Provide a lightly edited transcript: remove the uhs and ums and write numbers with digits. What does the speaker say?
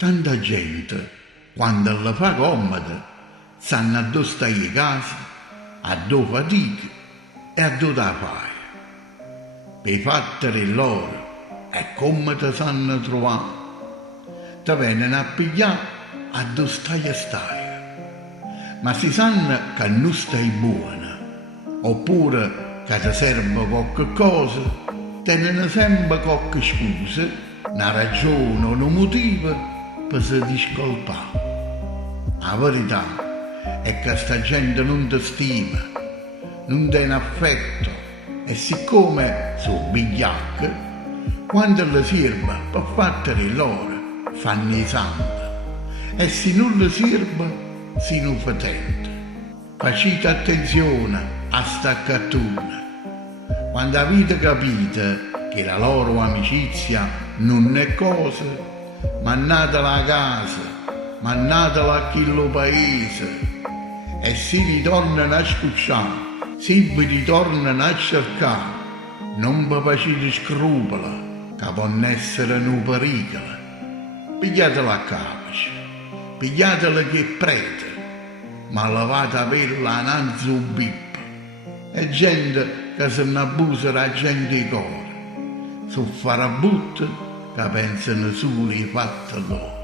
Tanta gente, quando le fa comodo, sanno a dove stai a casa, a dove fatichi e a dove la fai. Per fattere loro e come ti sanno trovare, ti vengono a pigliare a dove stai a stare. Ma si sanno che non stai buona, oppure che ti serve qualche cosa, tengono sempre qualche scusa, una ragione o un motivo per si discolpare. La verità è che sta gente non ti stima, non tiene affetto e siccome sono bigliacche, quando le serve per fattere loro fanno i santi e se non le serve si non fatente. Facite attenzione a sta cartuna. Quando avete capito che la loro amicizia non è cosa, mannatela a casa, mannatela a quello paese e si ritornano a scucciare, si vi ritornano a cercare, non vi facete scrupoli che possono essere un pericolo. Pigliatela a capace, pigliatela che è prete, ma lavate a pella innanzi un bippo. È gente che se ne abusa la gente di cuore, sono farabutte che pensano solo ai fatti loro.